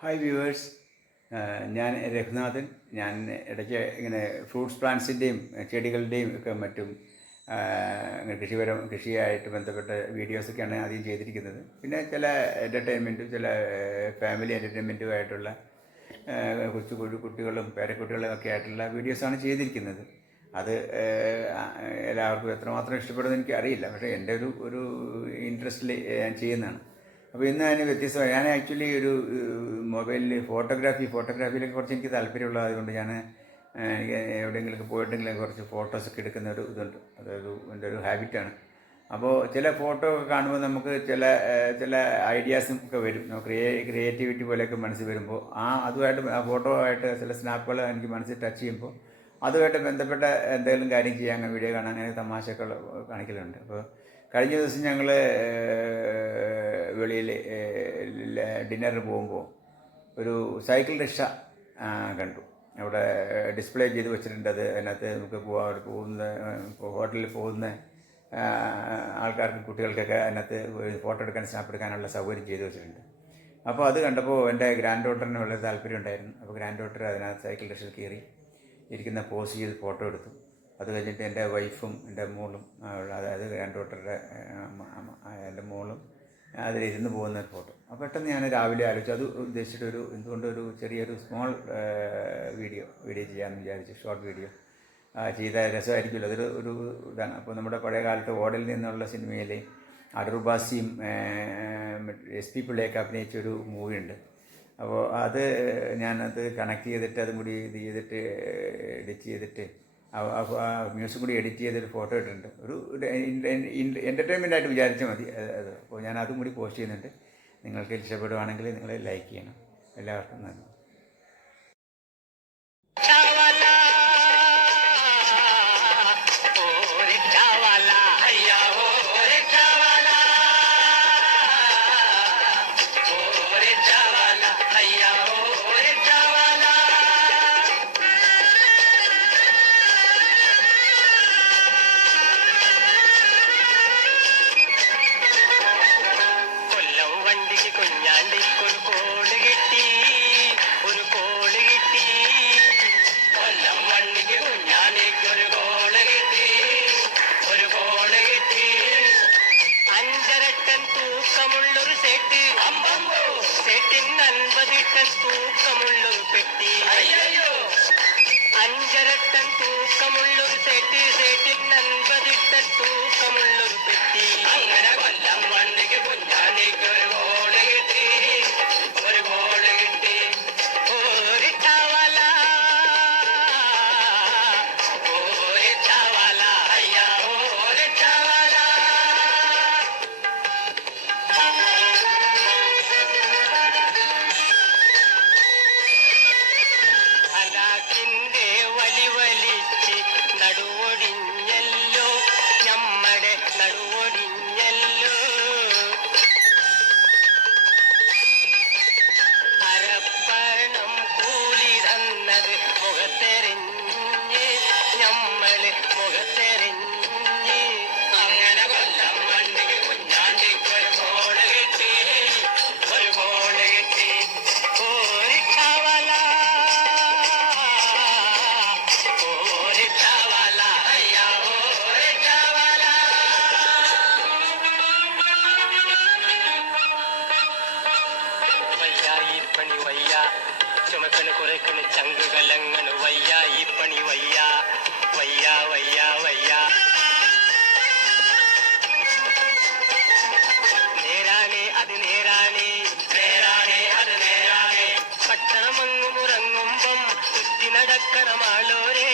Hi viewers, ഞാൻ രഘുനാഥൻ. ഞാൻ ഇടയ്ക്ക് ഇങ്ങനെ ഫ്രൂട്ട്സ് പ്ലാന്റ്സിൻ്റെയും ചെടികളുടെയും ഒക്കെ മറ്റും കൃഷിയായിട്ട് ബന്ധപ്പെട്ട വീഡിയോസൊക്കെയാണ് ആദ്യം ചെയ്തിരിക്കുന്നത്. പിന്നെ ചില എൻ്റർടൈൻമെൻറ്റും ചില ഫാമിലി എൻ്റർടൈൻമെൻറ്റുമായിട്ടുള്ള കുട്ടികളും പേരക്കുട്ടികളും ഒക്കെ ആയിട്ടുള്ള വീഡിയോസാണ് ചെയ്തിരിക്കുന്നത്. അത് എല്ലാവർക്കും എത്രമാത്രം ഇഷ്ടപ്പെടുമെന്ന് എനിക്ക് അറിയില്ല, പക്ഷേ എൻ്റെ ഒരു ഇൻട്രസ്റ്റിൽ ഞാൻ ചെയ്യുന്നതാണ്. അപ്പോൾ ഇന്ന് അതിന് വ്യത്യസ്തമായി ഞാൻ ആക്ച്വലി ഒരു മൊബൈലിൽ ഫോട്ടോഗ്രാഫിയിലൊക്കെ കുറച്ച് എനിക്ക് താല്പര്യമുള്ളത് അതുകൊണ്ട് ഞാൻ എവിടെയെങ്കിലുമൊക്കെ പോയിട്ടെങ്കിലും കുറച്ച് ഫോട്ടോസൊക്കെ എടുക്കുന്ന ഒരു ഇതുണ്ട്. അതൊരു എൻ്റെ ഒരു ഹാബിറ്റാണ്. അപ്പോൾ ചില ഫോട്ടോ ഒക്കെ കാണുമ്പോൾ നമുക്ക് ചില ഐഡിയാസും ഒക്കെ വരും. ക്രിയേറ്റിവിറ്റി പോലെയൊക്കെ മനസ്സിൽ വരുമ്പോൾ ആ ഫോട്ടോ ആയിട്ട് ചില സ്നാപ്പുകൾ എനിക്ക് മനസ്സിൽ ടച്ച് ചെയ്യുമ്പോൾ അതുമായിട്ട് ബന്ധപ്പെട്ട എന്തെങ്കിലും കാര്യം ചെയ്യാൻ, വീഡിയോ കാണാൻ, അങ്ങനെ തമാശകൾ കാണിക്കലുണ്ട്. അപ്പോൾ കഴിഞ്ഞ ദിവസം ഞങ്ങൾ വെളിയിൽ ഡിന്നറിന് പോകുമ്പോൾ ഒരു സൈക്കിൾ റിക്ഷ കണ്ടു. അവിടെ ഡിസ്പ്ലേ ചെയ്ത് വെച്ചിട്ടുണ്ട്. അതിനകത്ത് നമുക്ക് ഹോട്ടലിൽ പോകുന്ന ആൾക്കാർക്ക്, കുട്ടികൾക്കൊക്കെ അതിനകത്ത് ഫോട്ടോ എടുക്കാൻ, സ്നാപ്പ് എടുക്കാനുള്ള സൗകര്യം ചെയ്ത് വെച്ചിട്ടുണ്ട്. അപ്പോൾ അത് കണ്ടപ്പോൾ എൻ്റെ ഗ്രാൻഡ് ഡോട്ടറിന് വളരെ താല്പര്യം ഉണ്ടായിരുന്നു. അപ്പോൾ ഗ്രാൻഡ് ഡോട്ടർ അതിനകത്ത് സൈക്കിൾ റിക്ഷയിൽ കയറി ഇരിക്കുന്ന പോസ് ചെയ്ത് ഫോട്ടോ എടുത്തു. അത് കഴിഞ്ഞിട്ട് എൻ്റെ വൈഫും എൻ്റെ മോളും, അതായത് ഗ്രാൻഡ് ഡോട്ടറുടെ എൻ്റെ മോളും അതിലിരുന്ന് പോകുന്ന ഫോട്ടോ. അപ്പോൾ പെട്ടെന്ന് ഞാൻ രാവിലെ ആലോചിച്ചു, അത് ഉദ്ദേശിച്ചിട്ടൊരു എന്തുകൊണ്ടൊരു ചെറിയൊരു സ്മോൾ വീഡിയോ ചെയ്യാമെന്ന് വിചാരിച്ചു. ഷോർട്ട് വീഡിയോ ചെയ്താൽ രസമായിരിക്കുമല്ലോ, അതൊരു ഇതാണ്. അപ്പോൾ നമ്മുടെ പഴയ കാലത്ത് ഓടൽ നിന്നുള്ള സിനിമയിലെ അടൂർബാസിയും SP പിള്ളയൊക്കെ അഭിനയിച്ചൊരു മൂവിയുണ്ട്. അപ്പോൾ ഞാനത് കണക്ട് ചെയ്തിട്ട് അതും കൂടി ഇത് ചെയ്തിട്ട് എഡിറ്റ് ചെയ്തിട്ട് മ്യൂസിക് കൂടി എഡിറ്റ് ചെയ്തൊരു ഫോട്ടോ ഇട്ടിട്ടുണ്ട്. ഒരു എൻ്റർടൈൻമെൻ്റ് ആയിട്ട് വിചാരിച്ചാൽ മതി അത്. അപ്പോൾ ഞാൻ അതും കൂടി പോസ്റ്റ് ചെയ്യുന്നുണ്ട്. നിങ്ങൾക്ക് ഇഷ്ടപ്പെടുവാണെങ്കിൽ നിങ്ങൾ ലൈക്ക് ചെയ്യണം. എല്ലാവർക്കും നന്ദി. തൂക്കമുള്ളൊരു സെറ്റ്, സെറ്റിന് 50 ടൺ തൂക്കമുള്ളൊരു പെട്ടി. 5.5 ടൺ തൂക്കമുള്ളൊരു സെറ്റ്, സെറ്റിന് 50 ടൺ തൂക്കമുള്ളൊരു പെട്ടി. അങ്ങനെ കൊല്ലം വണ്ടിക്ക് കുഞ്ഞാണിക്ക് ഒരു ഗോള് കിട്ടി, ഒരു ഗോള് കിട്ടി. ഒരു ചവല, ഒരു ചവല, അയ്യ ഒരു ചവല. അനാക്കിന്റെ വലിച്ച് നടുവൊടിഞ്ഞല്ലോ, നമ്മടെ നടുവൊടിഞ്ഞല്ലോ. അരപ്പണം കൂലി തന്നത് മുഖത്തെറിഞ്ഞ്, നമ്മള് മുഖത്തെറിഞ്ഞ്. അങ്ങനെ കൊല്ലം വണ്ടിക്ക് കുഞ്ഞാണ്ടിക്ക് ഒരു ഗോള് കിട്ടി, ഒരു ഗോള് കിട്ടി. ഒരു ചവല, ഒരു ചവല, അയ്യ ഒരു ചവല. വയ്യ ഈ പണി വയ്യ, ചുമക്കണ് കുറയ്ക്കണ് ചങ്ക് കലങ്ങണ്. വയ്യ ഈ പണി വയ്യ, വയ്യ വയ്യ വയ്യ. നേരാണേ അത് നേരാണേ, നേരാണേ അത് നേരാണേ. പട്ടണമങ്ങും ഉറങ്ങുമ്പം ചുറ്റി നടക്കണമാളോരേ,